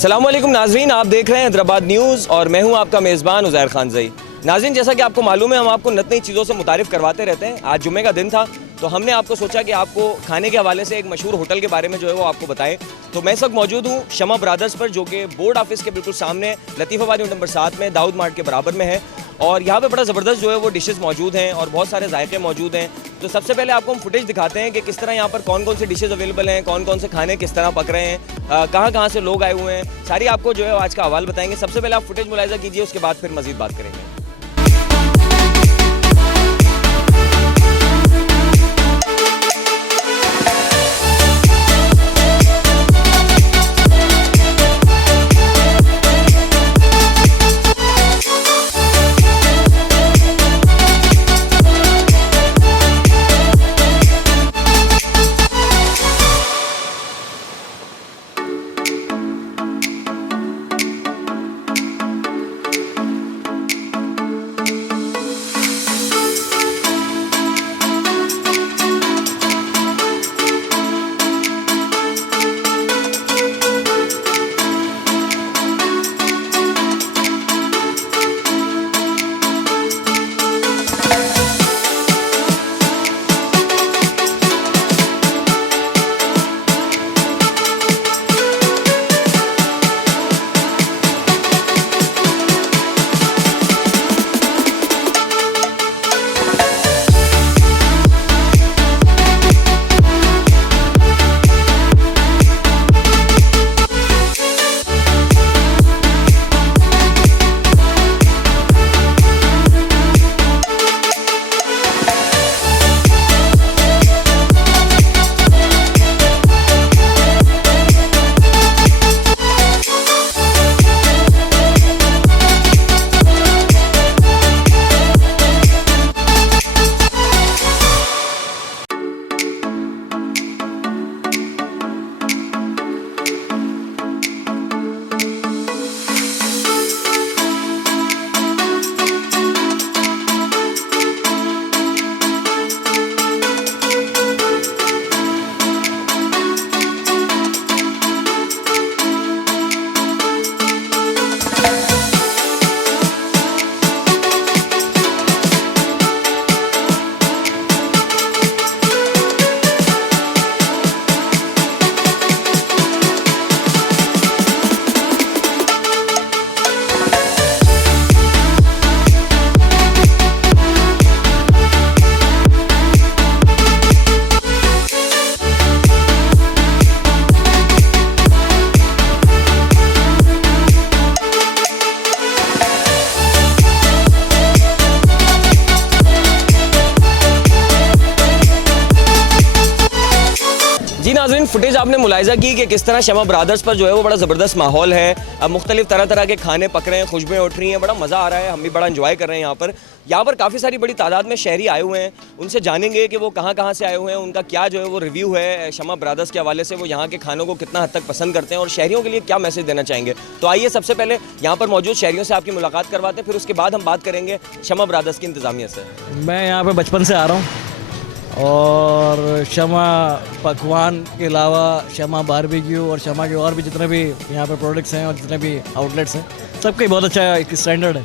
अस्सलाम वालेकुम नाज़रीन, आप देख रहे हैं हैदराबाद न्यूज़ और मैं हूं आपका मेज़बान उज़ैर खानज़ई। नाज़रीन, जैसा कि आपको मालूम है, हम आपको नई नई चीज़ों से मुतारिफ़ करवाते रहते हैं। आज जुम्मे का दिन था तो हमने आपको सोचा कि आपको खाने के हवाले से एक मशहूर होटल के बारे में जो है वो आपको बताएं। तो मैं इस वक्त मौजूद हूँ शमा ब्रादर्स पर, जो कि बोर्ड ऑफिस के बिल्कुल सामने लतीफ़ाबाद नंबर 7 में दाऊद मार्ट के बराबर में है। और यहाँ पे बड़ा ज़बरदस्त जो है वो डिशेज़ मौजूद हैं और बहुत सारे जायके मौजूद हैं। तो सबसे पहले आपको हम फुटेज दिखाते हैं कि किस तरह यहाँ पर कौन कौन से डिशेज़ अवेलेबल हैं, कौन कौन से खाने किस तरह पक रहे हैं, कहाँ कहाँ से लोग आए हुए हैं, सारी आपको जो है आज का हवाल बताएंगे। सबसे पहले आप फुटेज मुलाहिज़ा कीजिए, उसके बाद फिर मज़ीद बात करेंगे। जी नाज़रीन, फुटेज आपने मुलाहिज़ा की कि किस तरह शमा ब्रादर्स पर जो है वो बड़ा ज़बरदस्त माहौल है। अब मुख्तलिफ तरह तरह के खाने पक रहे हैं, खुशबुएं उठ रही हैं, बड़ा मज़ा आ रहा है। हम भी बड़ा इंजॉय कर रहे हैं यहाँ पर। यहाँ पर काफ़ी सारी बड़ी तादाद में शहरी आए हुए हैं, उनसे जानेंगे कि वो कहाँ कहाँ से आए हुए हैं, उनका क्या जो है वो रिव्यू है शमा ब्रादर्स के हवाले से, वो यहाँ के खानों को कितना हद तक पसंद करते हैं और शहरियों के लिए क्या मैसेज देना चाहेंगे। तो आइए सबसे पहले यहाँ पर मौजूद शहरियों से आपकी मुलाकात करवाते हैं, फिर उसके बाद हम बात करेंगे शमा ब्रादर्स की इंतज़ामिया से। मैं यहाँ पर बचपन से आ रहा हूँ और शमा पकवान के अलावा शमा बारबेक्यू और शमा के और भी जितने भी यहाँ पर प्रोडक्ट्स हैं और जितने भी आउटलेट्स हैं, सबका ही बहुत अच्छा एक स्टैंडर्ड है।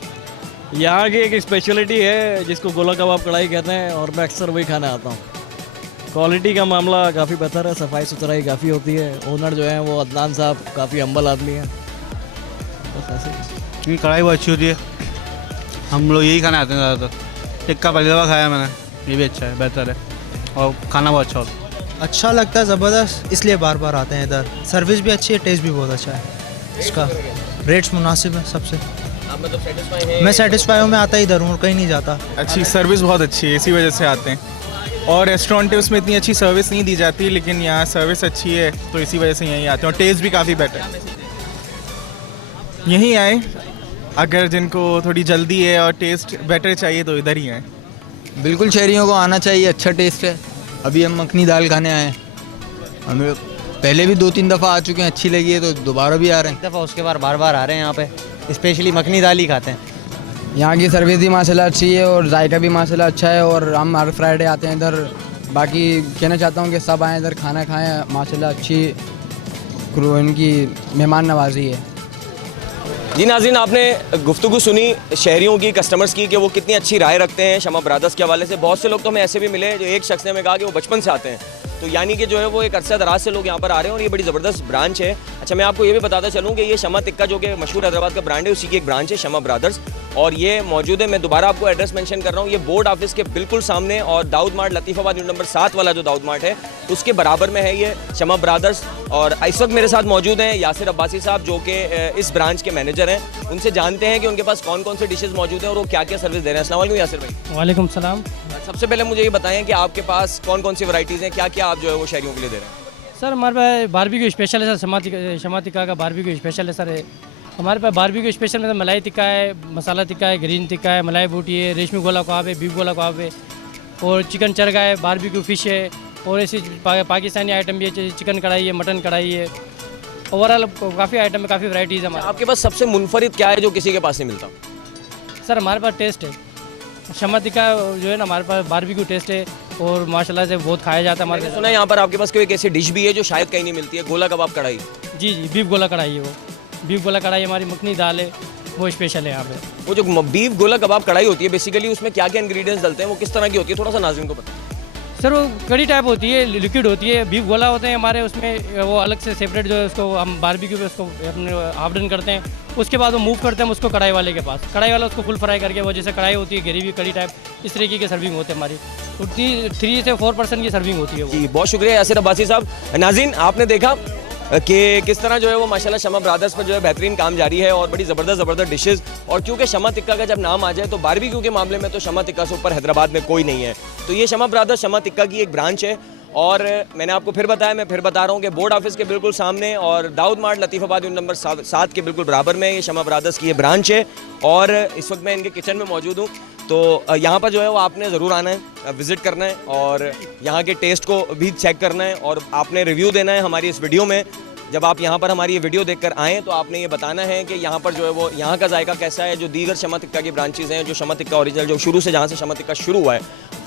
यहाँ की एक स्पेशलिटी है जिसको गोला कबाब कढ़ाई कहते हैं और मैं अक्सर वही खाने आता हूँ। क्वालिटी का मामला काफ़ी बेहतर है, सफाई सुथराई काफ़ी होती है। ओनर जो है वो अदनान साहब काफ़ी हम्बल आदमी है। बस ऐसे कढ़ाई बहुत अच्छी होती है, हम लोग यही खाना आते हैं ज़्यादातर। टिक्का पहली दफ़ा खाया मैंने, ये भी अच्छा है, बेहतर है और खाना बहुत अच्छा होता है। अच्छा लगता है, ज़बरदस्त, इसलिए बार बार आते हैं इधर। सर्विस भी अच्छी है, टेस्ट भी बहुत अच्छा है, इसका रेट्स मुनासिब है सबसे। आप मतलब सेटिस्फाई हैं? मैं सेटिस्फाई हूँ, मैं आता ही इधर हूँ, कहीं नहीं जाता। अच्छी सर्विस बहुत अच्छी है, इसी वजह से आते हैं। और रेस्टोरेंट है उसमें इतनी अच्छी सर्विस नहीं दी जाती, लेकिन यहाँ सर्विस अच्छी है तो इसी वजह से यहीं आते हैं और टेस्ट भी काफ़ी बेटर है। यहीं आए, अगर जिनको थोड़ी जल्दी है और टेस्ट बेटर चाहिए तो इधर ही आए। बिल्कुल शहरियों को आना चाहिए, अच्छा टेस्ट है। अभी हम मखनी दाल खाने आए हैं, हमें पहले भी 2-3 दफ़ा आ चुके हैं, अच्छी लगी है तो दोबारा भी आ रहे हैं। दफ़ा उसके बाद बार बार आ रहे हैं यहाँ पे, स्पेशली मखनी दाल ही खाते हैं। यहाँ की सर्विस भी माशाल्लाह अच्छी है और जायका भी माशाल्लाह अच्छा है और हम हर फ्राइडे आते हैं इधर। बाकी कहना चाहता हूँ कि सब आएँ इधर, खाना खाएँ, माशाल्लाह अच्छी इनकी मेहमान नवाजी है। जी नाज़रीन, आपने गुफ्तगू सुनी शहरियों की, कस्टमर्स की, कि वो कितनी अच्छी राय रखते हैं शमा ब्रदर्स के हवाले से। बहुत से लोग तो हमें ऐसे भी मिले जो एक शख्स ने हमें कहा कि वो बचपन से आते हैं, तो यानी कि जो है वो एक अरसा दराज से लोग यहाँ पर आ रहे हैं और ये बड़ी ज़बरदस्त ब्रांच है। अच्छा, मैं आपको ये भी बताता चलूँ कि ये शमा टिक्का जो कि मशहूर हैदराबाद का ब्रांड है, उसी की एक ब्रांच है शमा ब्रदर्स, और ये मौजूद है। मैं दोबारा आपको एड्रेस मेंशन कर रहा हूँ, ये बोर्ड ऑफिस के बिल्कुल सामने, और Dawood mart Latifabad unit number 7 वाला जो दाऊद मार्ट है उसके बराबर में है ये शमा ब्रदर्स। और इस वक्त मेरे साथ मौजूद हैं यासिर अब्बासी साहब, जो कि इस ब्रांच के मैनेजर हैं। उनसे जानते हैं कि उनके पास कौन कौन से डिशेज़ मौजूद हैं और वो क्या क्या सर्विस दे रहे हैं। अस्सलाम वालेकुम यासिर भाई। वालेकुम सलाम। सबसे पहले मुझे ये बताएं कि आपके पास कौन कौन सी वैरायटीज़ हैं, क्या क्या आप जो है वो शहरियों के लिए दे रहे हैं। सर हमारे पास बारबेक्यू स्पेशल है सर, शमा टिक्का का बारबेक्यू स्पेशल है सर। हमारे पास बारबेक्यू स्पेशल में मलाई टिक्का है, मसाला टिक्का है, ग्रीन टिक्का है, मलाई बूटी है, रेशमी गोला कबाब है, बीफ गोला कबाब है, और चिकन चरगा है, बारबेक्यू फ़िश है, और ऐसी पाकिस्तानी आइटम भी है, चिकन कढ़ाई है, मटन कढ़ाई है। ओवरऑल काफ़ी आइटम है, काफ़ी वैराइटीज़ है हमारे। आपके पास सबसे मुनफरिद क्या है जो किसी के पास नहीं मिलता? सर हमारे पास टेस्ट है, शमा टिक्का जो है ना, हमारे पास बारबेक्यू टेस्ट है और माशाल्लाह से बहुत खाया जाता है हमारे। सुना है यहाँ पर आपके पास कोई एक ऐसी डिश भी है जो शायद कहीं नहीं मिलती है, गोला कबाब कढ़ाई। जी बीफ गोला कढ़ाई है, वो बीफ गोला कढ़ाई हमारी मखनी दाल है, वो स्पेशल है यहाँ पे। वो जो बीफ गोला कबाब कढ़ाई होती है, बेसिकली उसमें क्या क्या इंग्रेडिएंट्स डलते हैं, वो किस तरह की होती है, थोड़ा सा नाज़रीन को बताएं। सर वो कड़ी टाइप होती है, लिक्विड होती है। बीफ गोला होते हैं हमारे, उसमें वो अलग से सेपरेट जो है उसको हम बारबेक्यू पे उसको अपने हाफ डन करते हैं, उसके बाद वो मूव करते हैं उसको कढ़ाई वाले के पास। कढ़ाई वाला उसको फुल फ्राई करके, वो जैसे कढ़ाई होती है ग्रेवी कड़ी टाइप, इस तरीके की सर्विंग होती है हमारी। 3 से 4% की सर्विंग होती है वो। जी बहुत शुक्रिया यासिर अब्बासी साहब। नाज़रीन, आपने देखा कि किस तरह जो है वो माशाल्लाह शमा ब्रदर्स पर जो है बेहतरीन काम जारी है और बड़ी ज़बरदस्त डिशेज़। और क्योंकि शमा टिक्का का जब नाम आ जाए तो बारबेक्यू के मामले में तो शमा टिक्का से ऊपर हैदराबाद में कोई नहीं है। तो ये शमा ब्रदर्स शमा टिक्का की एक ब्रांच है, और मैंने आपको फिर बताया, मैं फिर बता रहा हूँ कि बोर्ड ऑफिस के बिल्कुल सामने और Dawood mart Latifabad unit number 7 के बिल्कुल बराबर में ये शमा ब्रदर्स की ये ब्रांच है। और इस वक्त मैं इनके किचन में मौजूद हूँ, तो यहाँ पर जो है वो आपने ज़रूर आना है, विज़िट करना है और यहाँ के टेस्ट को भी चेक करना है, और आपने रिव्यू देना है हमारी इस वीडियो में। जब आप यहाँ पर हमारी ये वीडियो देखकर आएँ तो आपने ये बताना है कि यहाँ पर जो है वो यहाँ का जायका कैसा है, जो दीगर शमा टिक्का की ब्रांचेज़ हैं, जो शमा टिक्का ओरिजिनल जो शुरू से जहाँ से शमा टिक्का शुरू हुआ है,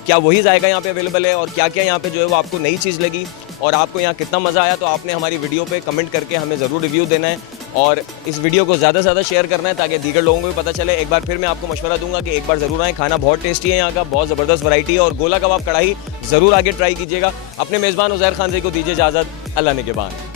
क्या वही जायका यहाँ पे अवेलेबल है, और क्या क्या यहाँ पे जो है वो आपको नई चीज़ लगी और आपको यहाँ कितना मज़ा आया। तो आपने हमारी वीडियो पे कमेंट करके हमें ज़रूर रिव्यू देना है और इस वीडियो को ज़्यादा से ज़्यादा शेयर करना है ताकि दीगर लोगों को भी पता चले। एक बार फिर मैं आपको मशवरा दूंगा कि एक बार ज़रूर आएँ, खाना बहुत टेस्टी है यहाँ का, बहुत ज़बरदस्त वैरायटी है, और गोला कबाब कढ़ाई ज़रूर आगे ट्राई कीजिएगा। अपने मेज़बान उज़ैर खान जी को दीजिए इजाज़त, अल्लाह ने के बाद।